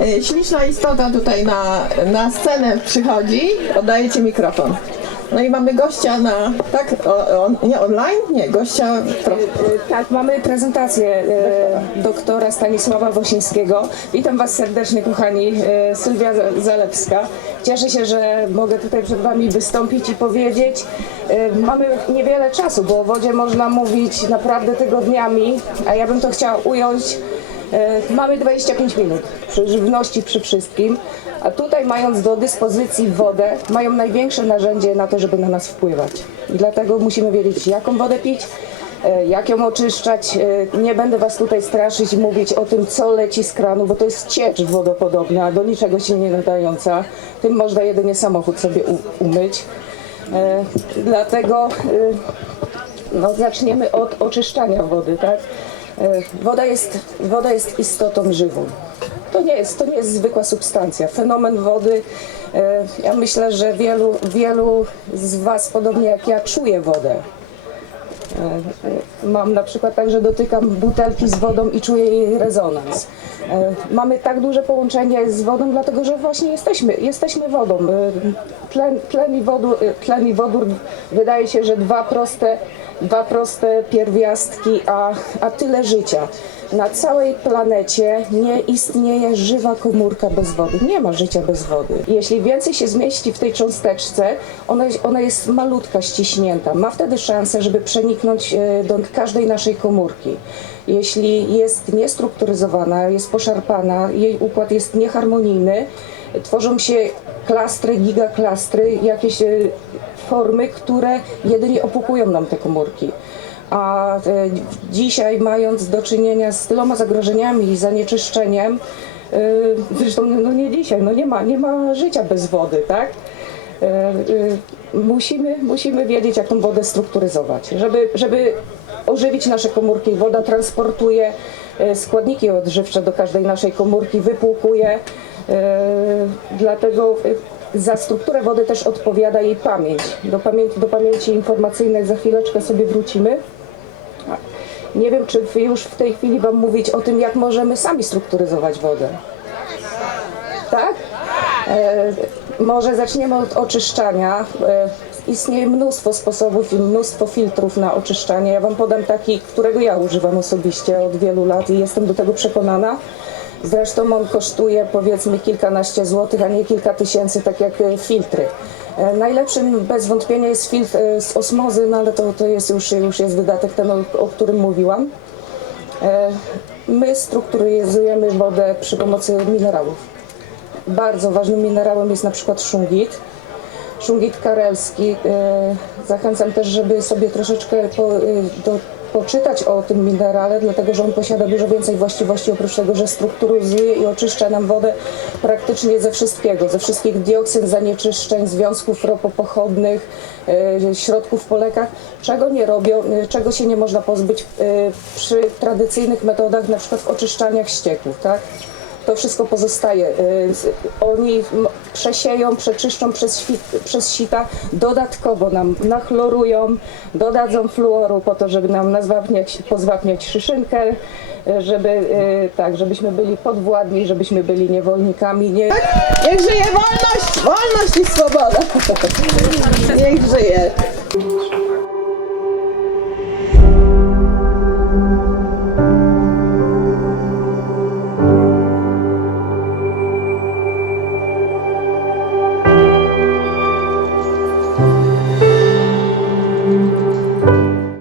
E, Śliczna istota tutaj na, na scenę przychodzi. Oddaję Ci mikrofon. No i mamy gościa na, tak, o, o, nie online? Nie, gościa, pro, Tak, mamy prezentację e, doktora Stanisława Wosińskiego. Witam Was serdecznie, kochani. E, Sylwia Zalewska. Cieszę się, że mogę tutaj przed Wami wystąpić i powiedzieć. E, mamy niewiele czasu, bo o wodzie można mówić naprawdę tygodniami, a ja bym to chciała ująć. E, mamy 25 minut przy żywności, przy wszystkim. A tutaj mając do dyspozycji wodę, mają największe narzędzie na to, żeby na nas wpływać. I dlatego musimy wiedzieć, jaką wodę pić, e, jak ją oczyszczać. E, Nie będę Was tutaj straszyć i mówić o tym, co leci z kranu, bo to jest ciecz wodopodobna, do niczego się nie nadająca. Tym można jedynie samochód sobie umyć. Dlatego no, zaczniemy od oczyszczania wody, tak? E, Woda jest, woda jest istotą żywą. To nie, jest, to nie jest zwykła substancja. Fenomen wody, e, ja myślę, że wielu, wielu z Was, podobnie jak ja, czuje wodę. E, Mam na przykład tak, że dotykam butelki z wodą i czuję jej rezonans. E, Mamy tak duże połączenie z wodą, dlatego że właśnie jesteśmy, jesteśmy wodą. E, Tlen, tlen, i wodór, e, tlen i wodór wydaje się, że dwa proste, dwa proste pierwiastki, a, a tyle życia. Na całej planecie nie istnieje żywa komórka bez wody. Nie ma życia bez wody. Jeśli więcej się zmieści w tej cząsteczce, ona, ona jest malutka, ściśnięta. Ma wtedy szansę, żeby przeniknąć e, do każdej naszej komórki. Jeśli jest niestrukturyzowana, jest poszarpana, jej układ jest nieharmonijny, tworzą się klastry, gigaklastry, jakieś e, formy, które jedynie opukują nam te komórki. A e, dzisiaj, mając do czynienia z tyloma zagrożeniami i zanieczyszczeniem, e, zresztą no nie dzisiaj, no nie ma, nie ma życia bez wody, tak? E, Musimy, musimy wiedzieć, jak tą wodę strukturyzować, żeby, żeby ożywić nasze komórki. Woda transportuje składniki odżywcze do każdej naszej komórki, wypłukuje. Dlatego za strukturę wody też odpowiada jej pamięć. Do pamięci, do pamięci informacyjnej za chwileczkę sobie wrócimy. Nie wiem, czy już w tej chwili Wam mówić o tym, jak możemy sami strukturyzować wodę. Tak? E, może zaczniemy od oczyszczania. E, istnieje mnóstwo sposobów i mnóstwo filtrów na oczyszczanie. Ja Wam podam taki, którego ja używam osobiście od wielu lat i jestem do tego przekonana. Zresztą on kosztuje powiedzmy kilkanaście złotych, a nie kilka tysięcy, tak jak e, filtry. E, Najlepszym bez wątpienia jest filtr e, z osmozy, no ale to, to jest już, już jest wydatek ten, o, którym mówiłam. My strukturyzujemy wodę przy pomocy minerałów. Bardzo ważnym minerałem jest na przykład szungit. Szungit karelski. E, Zachęcam też, żeby sobie troszeczkę po, e, do, poczytać o tym minerale, dlatego że on posiada dużo więcej właściwości, oprócz tego, że strukturyzuje i oczyszcza nam wodę praktycznie ze wszystkiego, ze wszystkich dioksyn, zanieczyszczeń, związków ropopochodnych, e, środków po lekach, czego nie robią, e, czego się nie można pozbyć e, przy tradycyjnych metodach, na przykład w oczyszczaniach ścieków, tak? To wszystko pozostaje. Y, Oni przesieją, przeczyszczą przez, przez sita, dodatkowo nam nachlorują, dodadzą fluoru po to, żeby nam nazwapniać, pozwapniać szyszynkę, y, żeby, y, tak, żebyśmy byli podwładni, żebyśmy byli niewolnikami. Nie, niech żyje wolność, wolność i swoboda. Niech żyje.